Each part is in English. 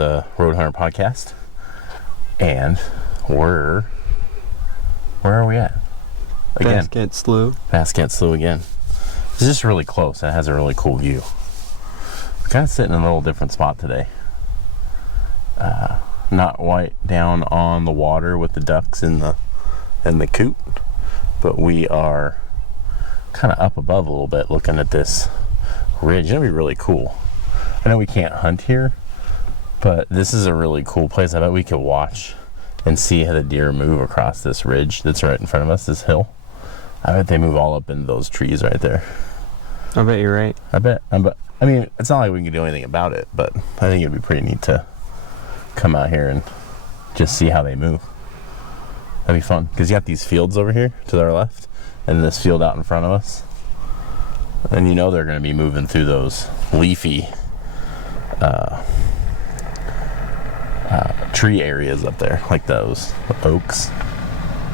the Road Hunter podcast, and where are we at? Again, Basket Slough again. It's just really close. It has a really cool view. We're kind of sitting in a little different spot today. Not right down on the water with the ducks in the coop, but we are kind of up above a little bit, looking at this ridge. That'd be really cool. I know we can't hunt here, but this is a really cool place. I bet we could watch and see how the deer move across this ridge that's right in front of us, this hill. I bet they move all up into those trees right there. I bet you're right. I mean, it's not like we can do anything about it, but I think it'd be pretty neat to come out here and just see how they move. That'd be fun, because you got these fields over here to our left, and this field out in front of us. And you know they're going to be moving through those leafy tree areas up there, like those oaks.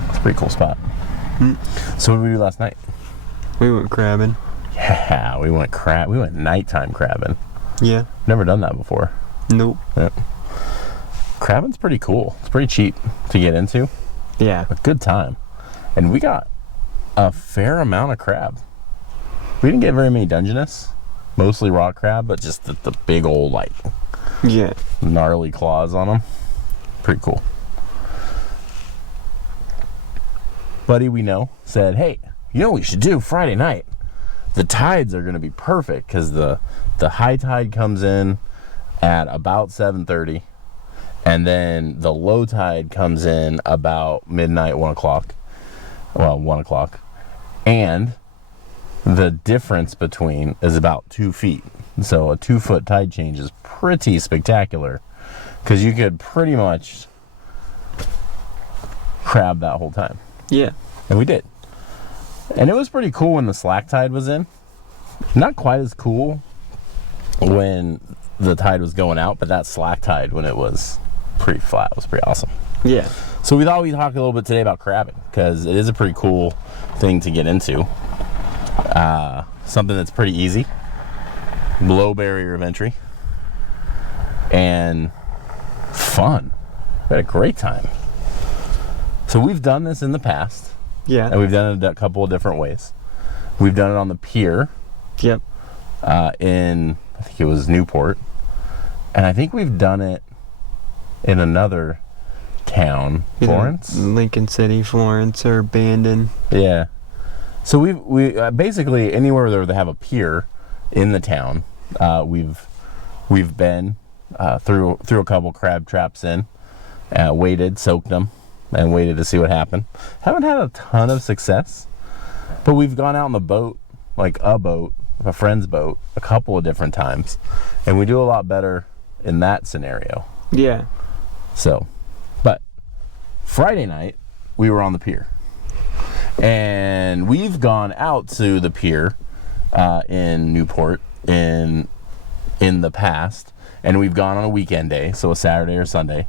It's a pretty cool spot. So what did we do last night? We went crabbing. Yeah, we went nighttime crabbing. Yeah. Never done that before. Nope. Yeah. Crabbing's pretty cool. It's pretty cheap to get into. Yeah. A good time. And we got a fair amount of crab. We didn't get very many Dungeness. Mostly rock crab, but just the big old, like, yeah, gnarly claws on them. Pretty cool. Buddy we know said, hey, you know what we should do Friday night? The tides are going to be perfect, because the high tide comes in at about 7:30, and then the low tide comes in about midnight, 1 o'clock. Well, 1 o'clock. And the difference between is about 2 feet. So a 2-foot tide change is pretty spectacular, because you could pretty much crab that whole time. Yeah. And we did. And it was pretty cool when the slack tide was in. Not quite as cool when the tide was going out, but that slack tide when it was pretty flat was pretty awesome. Yeah. So we thought we'd talk a little bit today about crabbing, because it is a pretty cool thing to get into. Something that's pretty easy, low barrier of entry, and fun. We had a great time. So we've done this in the past. Yeah. And we've done it a couple of different ways. We've done it on the pier. Yep. In, I think it was Newport. And I think we've done it in another town, Florence? Lincoln City, Florence, or Bandon. Yeah. So we basically anywhere where they have a pier in the town, we've been threw a couple crab traps in, waited, soaked them, and waited to see what happened. Haven't had a ton of success, but we've gone out on the boat, like a friend's boat, a couple of different times, and we do a lot better in that scenario. Yeah. So, but Friday night we were on the pier. And we've gone out to the pier in Newport in the past, and we've gone on a weekend day, so a Saturday or Sunday,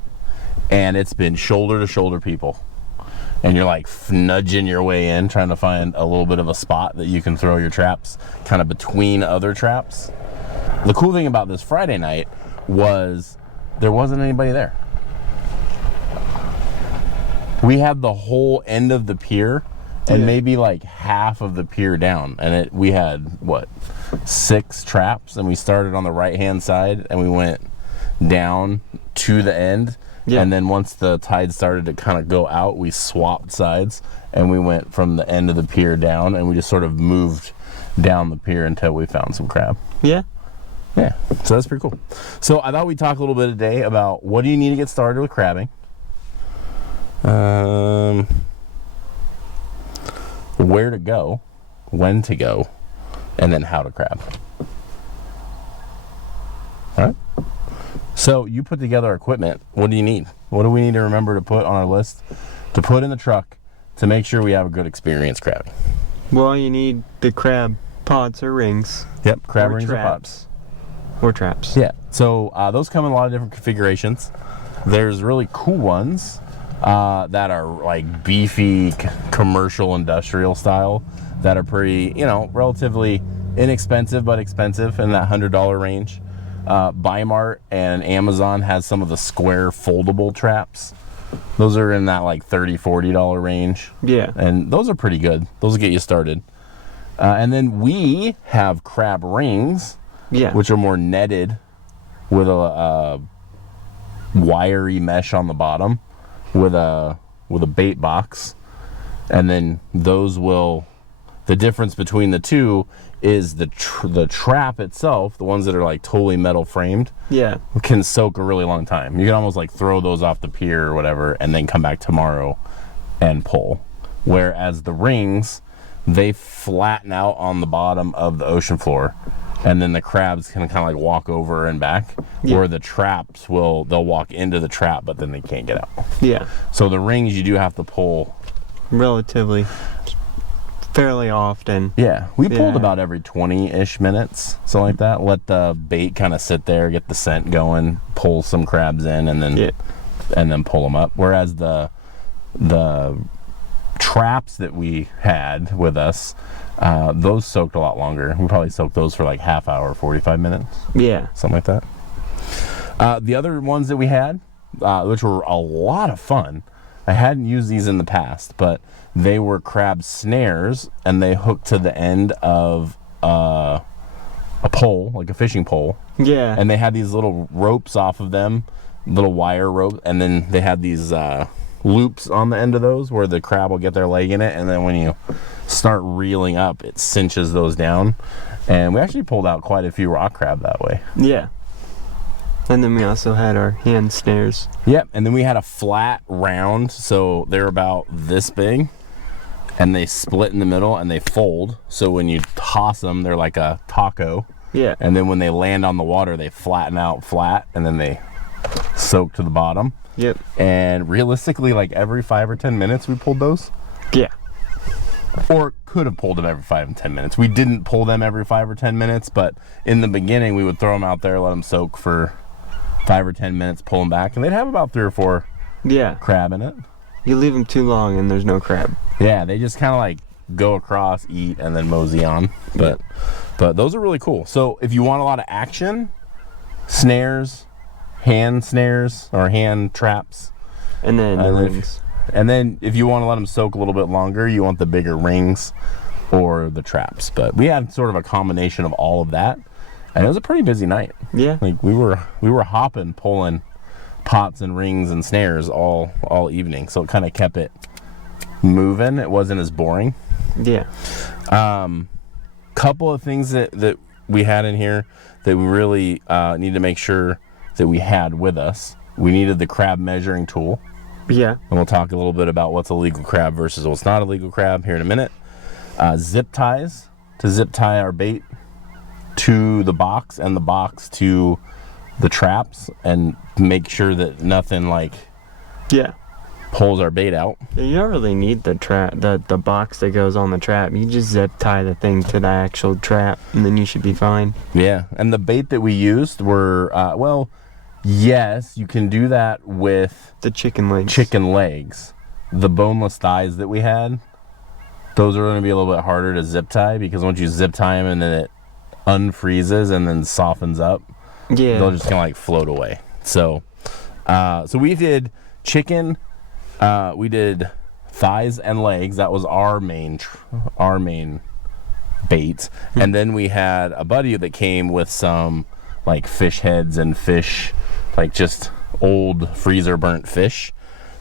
and it's been shoulder to shoulder people, and you're like nudging your way in, trying to find a little bit of a spot that you can throw your traps kind of between other traps. The cool thing about this Friday night was there wasn't anybody there. We had the whole end of the pier and maybe like half of the pier down, and we had 6 traps, and we started on the right hand side and we went down to the end, and then once the tide started to kind of go out, we swapped sides and we went from the end of the pier down, and we just sort of moved down the pier until we found some crab. Yeah. So that's pretty cool. So I thought we'd talk a little bit today about what do you need to get started with crabbing, where to go, when to go, and then how to crab. All right. So you put together equipment. What do you need? What do we need to remember to put on our list to put in the truck to make sure we have a good experience crabbing? Well, you need the crab pods or rings. Yep, crab or rings traps. or pods. Or traps. Yeah. So those come in a lot of different configurations. There's really cool ones that are like beefy commercial industrial style that are pretty, relatively inexpensive but expensive in that $100 range. Bimart and Amazon has some of the square foldable traps. Those are in that like $30-$40 range. Yeah. And those are pretty good. Those will get you started. And then we have crab rings, Yeah. which are more netted with a wiry mesh on the bottom with a bait box. And then those will, the difference between the two is the trap itself, the ones that are like totally metal framed, Yeah. can soak a really long time. You can almost like throw those off the pier or whatever and then come back tomorrow and pull. Whereas the rings, they flatten out on the bottom of the ocean floor, and then the crabs can kind of like walk over and back. Yeah. Where the traps they'll walk into the trap, but then they can't get out. Yeah. So the rings you do have to pull Relatively. Fairly often. Yeah, we pulled Yeah. about every 20-ish minutes, something like that. Let the bait kind of sit there, get the scent going, pull some crabs in, and then pull them up. Whereas the traps that we had with us, those soaked a lot longer. We probably soaked those for like half hour, 45 minutes, Yeah. something like that. The other ones that we had, which were a lot of fun, I hadn't used these in the past, but they were crab snares, and they hooked to the end of a pole, like a fishing pole. Yeah. And they had these little ropes off of them, little wire rope, and then they had these loops on the end of those where the crab will get their leg in it, and then when you start reeling up, it cinches those down. And we actually pulled out quite a few rock crab that way. Yeah. And then we also had our hand snares. Yep, and then we had a flat round, so they're about this big, and they split in the middle and they fold. So when you toss them, they're like a taco. Yeah. And then when they land on the water, they flatten out flat, and then they soak to the bottom. Yep. And realistically, like every 5 or 10 minutes, we pulled those. Yeah. Or could have pulled them every 5 and 10 minutes. We didn't pull them every 5 or 10 minutes, but in the beginning, we would throw them out there, let them soak for 5 or 10 minutes, pull them back, and they'd have about 3 or 4 Yeah. crab in it. You leave them too long and there's no crab. Yeah, they just kind of like go across, eat, and then mosey on. But those are really cool. So if you want a lot of action, snares, hand snares or hand traps, And then the And then- rings. and then if you want to let them soak a little bit longer, you want the bigger rings or the traps. But we had sort of a combination of all of that, and it was a pretty busy night. Yeah. Like we were hopping, pulling pots and rings and snares all evening, so it kind of kept it moving. It wasn't as boring. Yeah. Couple of things that we had in here that we really need to make sure that we had with us. We needed the crab measuring tool, Yeah. and we'll talk a little bit about what's a legal crab versus what's not a legal crab here in a minute. Zip ties to zip tie our bait to the box and the box to the traps, and make sure that nothing like Yeah. pulls our bait out. You don't really need the trap, the box that goes on the trap. You just zip tie the thing to the actual trap, and then you should be fine. Yeah, and the bait that we used were, yes, you can do that with The chicken legs. chicken legs. The boneless thighs that we had, those are going to be a little bit harder to zip tie, because once you zip tie them and then it unfreezes and then softens up, Yeah. they'll just kind of like float away. So we did chicken, we did thighs and legs. That was our main bait. And then we had a buddy that came with some like fish heads and fish, like just old freezer burnt fish.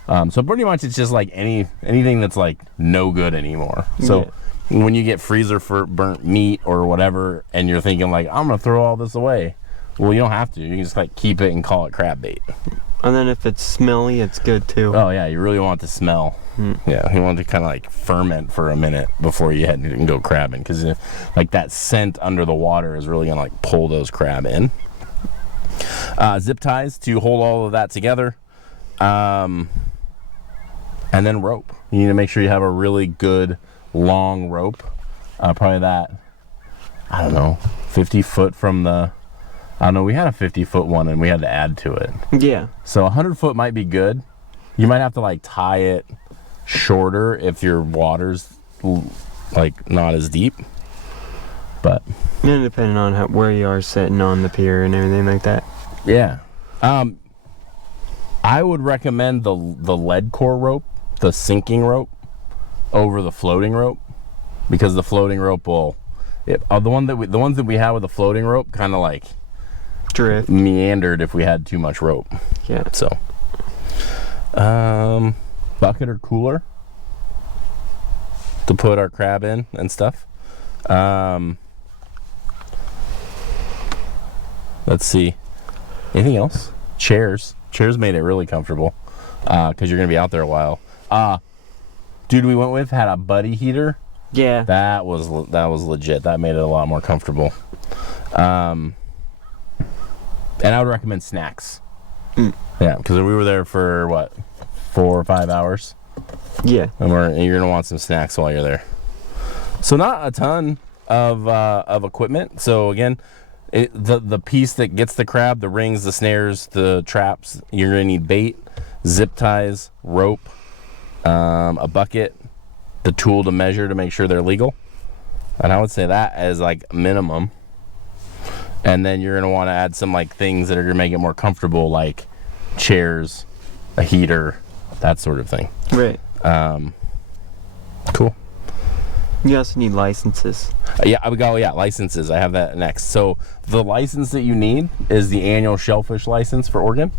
So pretty much it's just like anything that's like no good anymore. So when you get freezer for burnt meat or whatever, and you're thinking like, I'm gonna throw all this away, well, you don't have to. You can just like keep it and call it crab bait. And then if it's smelly, it's good too. Oh yeah, you really want it to smell. Yeah, you want it to kind of like ferment for a minute before you head and go crabbing, because like that scent under the water is really gonna like pull those crab in. Zip ties to hold all of that together, and then rope. You need to make sure you have a really good long rope, probably that, I don't know, 50 foot from the, I don't know, we had a 50-foot one and we had to add to it. Yeah. So 100 foot might be good. You might have to like tie it shorter if your water's like not as deep. But yeah, depending on where you are sitting on the pier and everything like that. yeah, I would recommend the lead core rope, the sinking rope, over the floating rope, because the floating rope will, the ones that we had with the floating rope kind of like Drift. meandered if we had too much rope. Yeah. So, bucket or cooler to put our crab in and stuff. Let's see. Anything else? Chairs. Chairs made it really comfortable because you're gonna be out there a while. Dude we went with had a buddy heater. Yeah. That was legit. That made it a lot more comfortable. And I would recommend snacks. Yeah, because we were there for what, 4 or 5 hours. Yeah. And you're gonna want some snacks while you're there. So not a ton of equipment. So again, the piece that gets the crab, the rings, the snares, the traps, you're gonna need bait, zip ties, rope, a bucket, the tool to measure to make sure they're legal. And I would say that as like minimum. And then you're gonna want to add some like things that are gonna make it more comfortable, like chairs, a heater, that sort of thing. Right. Cool. You also need licenses. Licenses. I have that next. So the license that you need is the annual shellfish license for Oregon,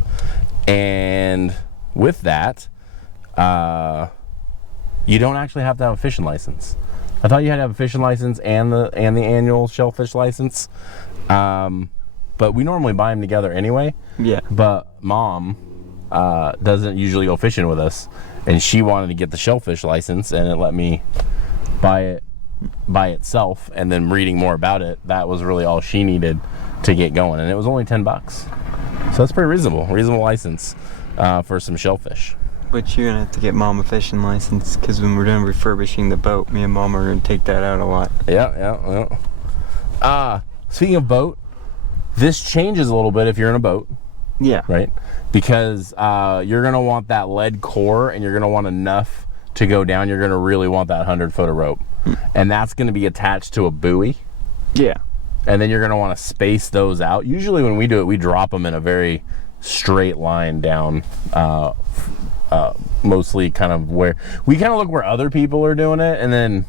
and with that, you don't actually have to have a fishing license. I thought you had to have a fishing license and the annual shellfish license, but we normally buy them together anyway. Yeah. But Mom doesn't usually go fishing with us, and she wanted to get the shellfish license, and it let me buy it by itself. And then reading more about it, that was really all she needed to get going, and it was only $10. So that's pretty reasonable license for some shellfish. But you're gonna have to get Mom a fishing license, because when we're done refurbishing the boat, me and Mom are gonna take that out a lot. Yeah. Speaking of boat, this changes a little bit if you're in a boat. Yeah. Right? Because you're going to want that lead core, and you're going to want enough to go down. You're going to really want that 100-foot of rope. And that's going to be attached to a buoy. Yeah. And then you're going to want to space those out. Usually when we do it, we drop them in a very straight line down, mostly kind of where we kind of look where other people are doing it, and then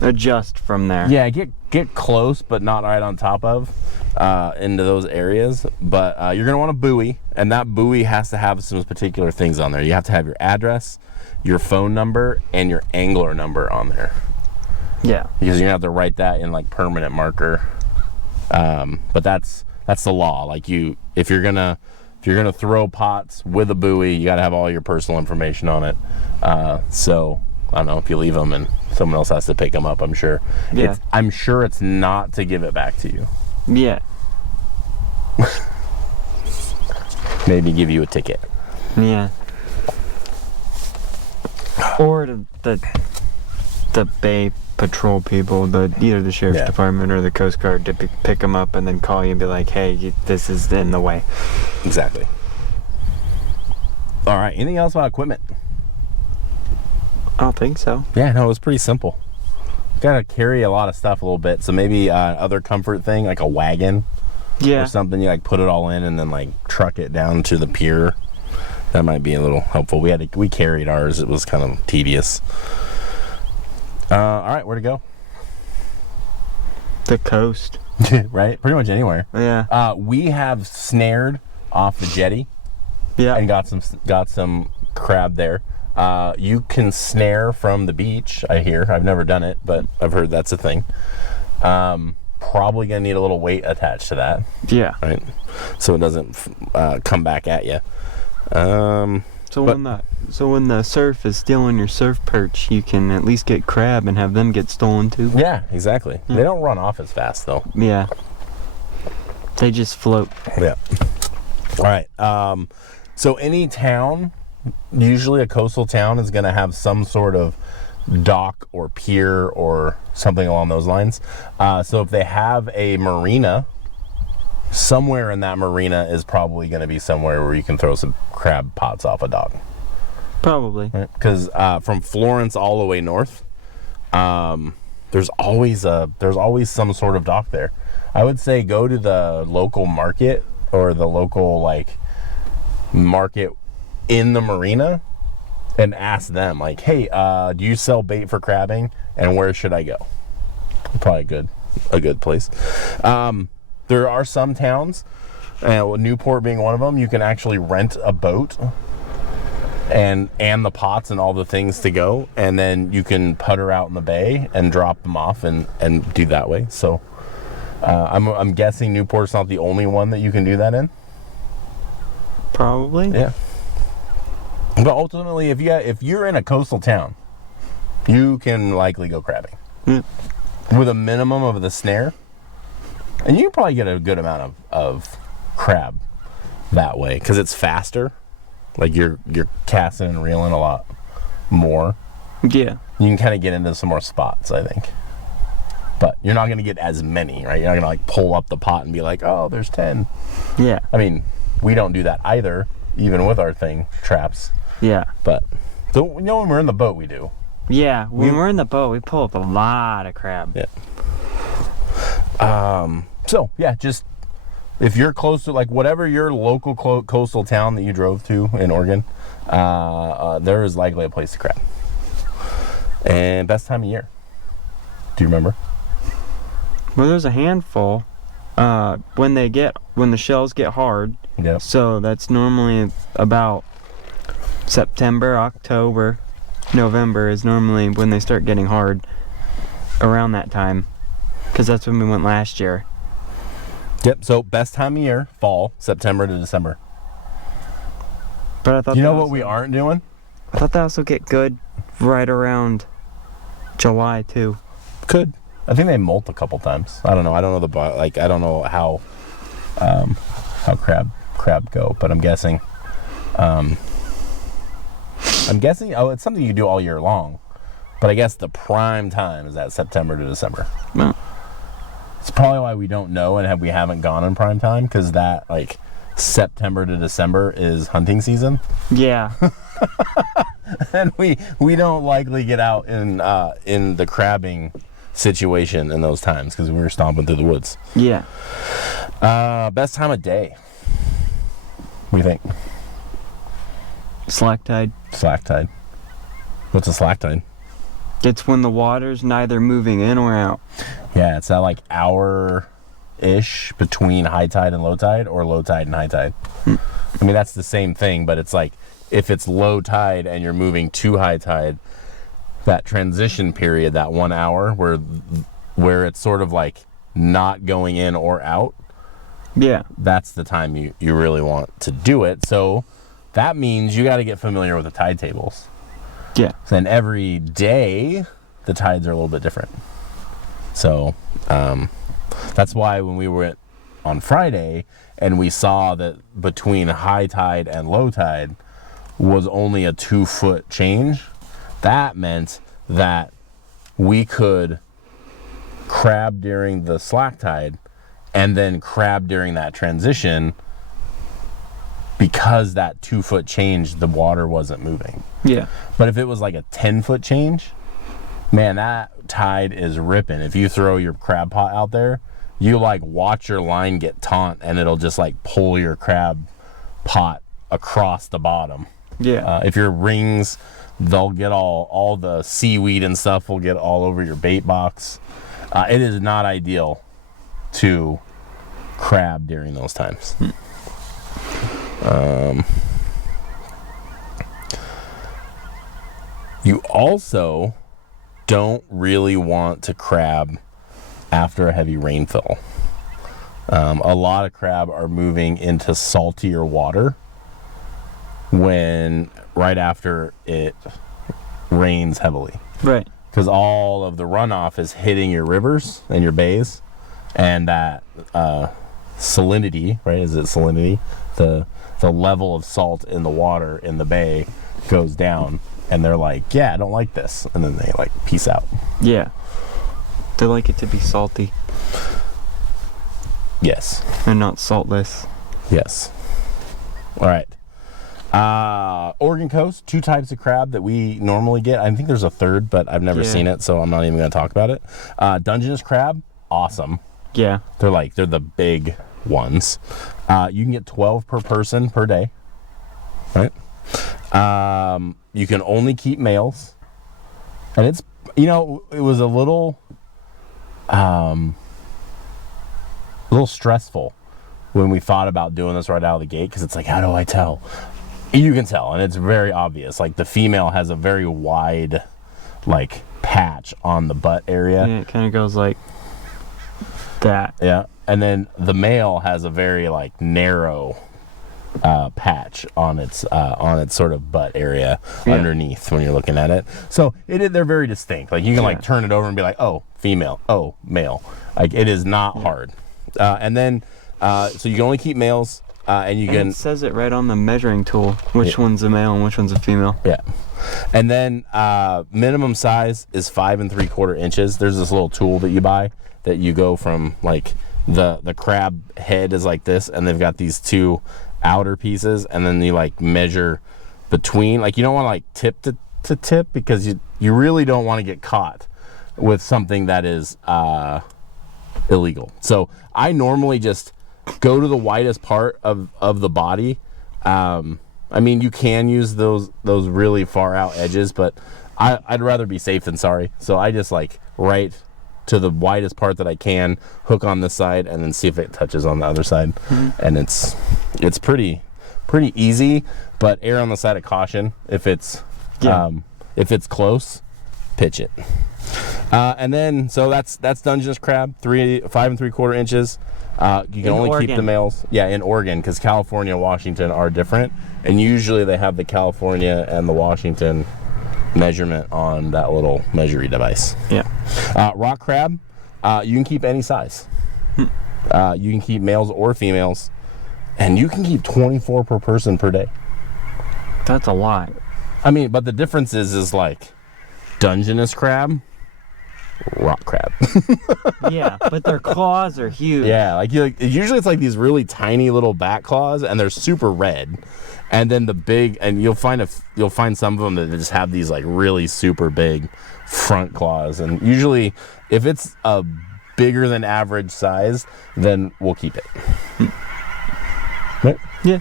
adjust from there. Yeah, get close, but not right on top of into those areas. But you're gonna want a buoy, and that buoy has to have some particular things on there. You have to have your address, your phone number, and your angler number on there. Yeah. Because you're gonna have to write that in like permanent marker. But that's the law. Like if you're gonna throw pots with a buoy, you gotta have all your personal information on it. So I don't know if you leave them and someone else has to pick them up. I'm sure. Yeah. I'm sure it's not to give it back to you. Yeah. Maybe give you a ticket. Yeah. Or the Bay Patrol people, either the Sheriff's Department or the Coast Guard, to pick them up and then call you and be like, hey, this is in the way. Exactly. All right. Anything else about equipment? I don't think so. Yeah, no, it was pretty simple. Gotta carry a lot of stuff a little bit, so maybe other comfort thing like a wagon, or something. You like put it all in and then like truck it down to the pier. That might be a little helpful. We carried ours. It was kind of tedious. All right, where to go? The coast. Right, pretty much anywhere. Yeah. We have snared off the jetty. Yeah. And got some crab there. You can snare from the beach, I hear. I've never done it, but I've heard that's a thing. Probably gonna need a little weight attached to that. Yeah. Right. So it doesn't come back at you. So when the surf is stealing your surf perch, you can at least get crab and have them get stolen too. Yeah, exactly. They don't run off as fast though. Yeah. They just float. Yeah. All right. So any town, usually a coastal town, is going to have some sort of dock or pier or something along those lines. So if they have a marina, somewhere in that marina is probably going to be somewhere where you can throw some crab pots off a dock. Probably. Because from Florence all the way north, there's always some sort of dock there. I would say go to the local market or the local like market in the marina and ask them like, hey, do you sell bait for crabbing and where should I go? Probably a good place. There are some towns, Newport being one of them, you can actually rent a boat and the pots and all the things to go, and then you can putter out in the bay and drop them off and do that way. So I'm guessing Newport's not the only one that you can do that in. Probably. Yeah. But ultimately, if you're in a coastal town, you can likely go crabbing with a minimum of the snare, and you can probably get a good amount of crab that way because it's faster. Like you're casting and reeling a lot more. Yeah. You can kind of get into some more spots, I think. But you're not going to get as many, right? You're not going to like pull up the pot and be like, oh, there's 10. Yeah. I mean, we don't do that either, even with our traps. Yeah. But when we're in the boat, we do. Yeah. When we're in the boat, we pull up a lot of crab. Yeah. So yeah, just if you're close to like whatever your local coastal town that you drove to in Oregon, there is likely a place to crab. And best time of year. Do you remember? Well, there's a handful. When the shells get hard. Yeah. So that's normally about September, October, November is normally when they start getting hard. Around that time, because that's when we went last year. Yep. So best time of year, fall, September to December. But I thought you know what we aren't doing? I thought they also get good right around July too. Could. I think they molt a couple times. I don't know. I don't know I don't know how crab go, but I'm guessing. It's something you do all year long, but I guess the prime time is that September to December. Well, it's probably why we don't know and we haven't gone in prime time, because that like September to December is hunting season. Yeah. And we don't likely get out in the crabbing situation in those times because we were stomping through the woods. Yeah. Best time of day. What do you think? Slack tide. Slack tide. What's a slack tide? It's when the water's neither moving in or out. Yeah, it's that like hour-ish between high tide and low tide, or low tide and high tide. I mean, that's the same thing, but it's like if it's low tide and you're moving to high tide, that transition period, that 1 hour where it's sort of like not going in or out. Yeah. That's the time you really want to do it. So that means you got to get familiar with the tide tables. Yeah. Then every day, the tides are a little bit different. So that's why when we went on Friday and we saw that between high tide and low tide was only a 2-foot change, that meant that we could crab during the slack tide and then crab during that transition, because that 2-foot change, the water wasn't moving. Yeah. But if it was like a 10-foot change, man, that tide is ripping. If you throw your crab pot out there, you like watch your line get taut and it'll just like pull your crab pot across the bottom. Yeah. If your rings, they'll get all the seaweed and stuff will get all over your bait box. It is not ideal to crab during those times. You also don't really want to crab after a heavy rainfall. A lot of crab are moving into saltier water right after it rains heavily. Right. Because all of the runoff is hitting your rivers and your bays, and that salinity, right? Is it salinity? The level of salt in the water in the bay goes down, and they're like, yeah, I don't like this, and then they like peace out. Yeah. They like it to be salty. Yes. And not saltless. Yes. All right. Oregon Coast, 2 types of crab that we normally get. I think there's a third, but I've never seen it, so I'm not even going to talk about it. Dungeness crab, awesome. Yeah. They're the big ones. You can get 12 per person per day, right? You can only keep males, and it's, it was a little stressful when we thought about doing this right out of the gate, because it's like, how do I tell? You can tell, and it's very obvious. Like, the female has a very wide, like, patch on the butt area. Yeah, it kind of goes like that. Yeah, and then the male has a very, like, narrow patch on its sort of butt area underneath when you're looking at it. So they're very distinct. Like, you can like turn it over and be like, oh, female, oh, male. Like, it is not hard. And then so you can only keep males. And it says it right on the measuring tool, which one's a male and which one's a female. Yeah. And then minimum size is 5 3/4 inches. There's this little tool that you buy that you go from, like, the crab head is like this, and they've got these 2 outer pieces, and then you like measure between. Like, you don't want to like tip to tip, because you really don't want to get caught with something that is illegal. So I normally just go to the widest part of the body. I mean, you can use those really far out edges, but I'd rather be safe than sorry. So I just like right to the widest part that I can, hook on this side, and then see if it touches on the other side. And it's pretty easy, but err on the side of caution. If it's close, pitch it. And then, so that's Dungeness crab, 5 3/4 inches. You can only keep the males. Yeah, in Oregon, because California and Washington are different, and usually they have the California and the Washington measurement on that little measuring device. Yeah. Rock crab, you can keep any size. You can keep males or females, and you can keep 24 per person per day. That's a lot. I mean, but the difference is like Dungeness crab, rock crab. Yeah, but their claws are huge. Yeah, usually it's like these really tiny little back claws, and they're super red. And then the big, and you'll find some of them that just have these like really super big front claws. And usually, if it's a bigger than average size, then we'll keep it. Right? Yeah.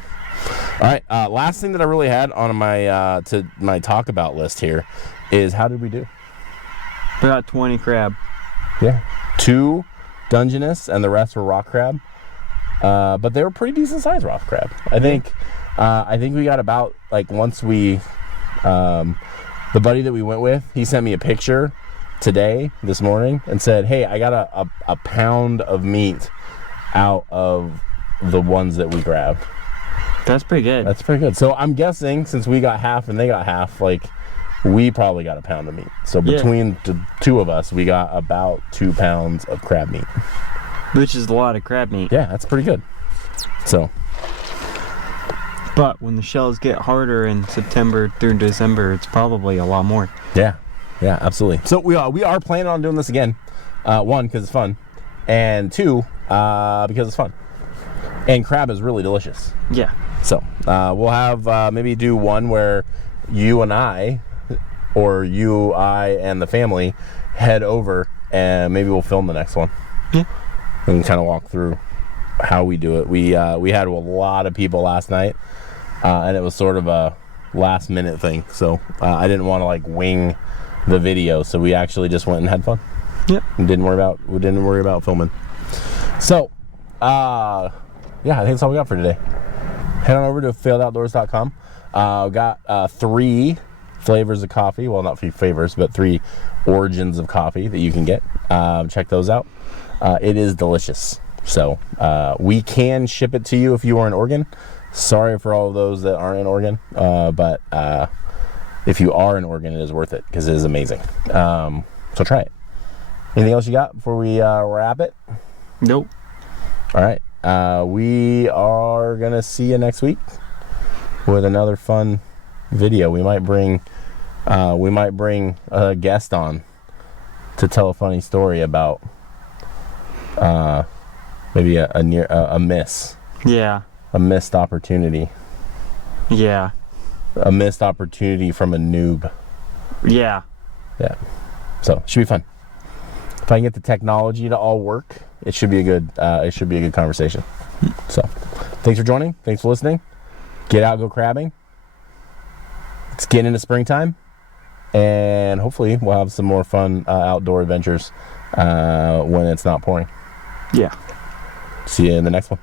All right. Last thing that I really had on my talk about list here is, how did we do? We got 20 crab. Yeah. 2 Dungeness, and the rest were rock crab. But they were pretty decent sized rock crab. I think we got about, like, once we, the buddy that we went with, he sent me a picture this morning, and said, hey, I got a pound of meat out of the ones that we grabbed. That's pretty good. That's pretty good. So I'm guessing, since we got half and they got half, like, we probably got a pound of meat. So between the 2 of us, we got about 2 pounds of crab meat. Which is a lot of crab meat. Yeah, that's pretty good. So. But when the shells get harder in September through December, it's probably a lot more. Yeah, absolutely. So we are planning on doing this again. 1, because it's fun, and 2, because it's fun. And crab is really delicious. Yeah. So we'll have maybe do one where you and I, or you, I, and the family head over, and maybe we'll film the next one. Yeah. And kind of walk through how we do it. We had a lot of people last night, and it was sort of a last minute thing. So I didn't want to like wing the video, so we actually just went and had fun. Yep. And didn't worry about filming. So yeah, I think that's all we got for today. Head on over to failedoutdoors.com. We got 3 flavors of coffee. Well, not 3 flavors, but 3 origins of coffee that you can get. Check those out. It is delicious. So we can ship it to you if you are in Oregon. Sorry for all of those that aren't in Oregon, but if you are in Oregon, it is worth it, because it is amazing. So try it. Anything else you got before we wrap it? Nope. All right. We are gonna see you next week with another fun video. We might bring a guest on to tell a funny story about maybe a miss. Yeah. A missed opportunity. Yeah. a missed opportunity from a noob. Yeah. Yeah. So should be fun. If I can get the technology to all work, it should be a good conversation. So thanks for joining. Thanks for listening. Get out, go crabbing. It's getting into springtime, and hopefully we'll have some more fun outdoor adventures when it's not pouring. Yeah. See you in the next one.